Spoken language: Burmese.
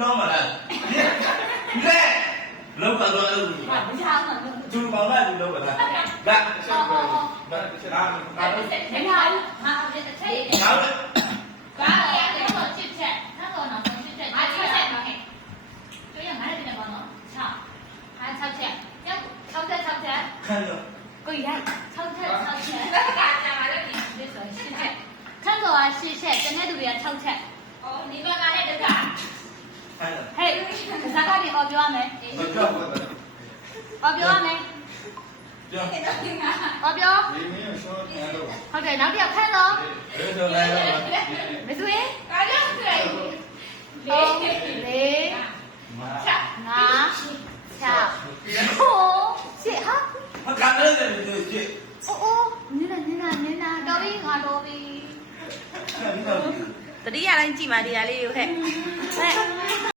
လုံးပါလားလဲလုံးပါတော့အဲ့လို မချောင်းတော့ သူပေါင်းလိုက်လုံးပါလားလာဆက်ပါလာလာ 没有，他这个菜， နောက်လေ 刚才那个切切，那个呢切切，啊切切嘛嘿，就像俺这边个喏，炒，还炒切，要炒切炒切， ခန်းတော့ 可以看，炒切炒切，那个干嘛的你？你说切切，看过啊切切，真的都要炒切。哦，你们干的这个？ ခန်းတော့ 嘿，啥个你学表没？ မကြောက်ဘူး 學表沒？ ကြောက် 學表。 ဒီမင်းဆောင်းတယ်လို့ ဟုတ်တယ်နောက်တစ်ယောက်ခန့်တော့ ဘယ်လိုလဲတော့ မစွေးကားရောက်တယ်3 4 5 6 9 10 ဟာ မကလည်းတယ်ဒီကြည့် အိုးနင်းနာတော်ပြီငါတော်ပြီ အဲ့ဒီတော့ တတိယတိုင်းကြည့်ပါဒီဟာလေးကိုဟဲ့ဟဲ့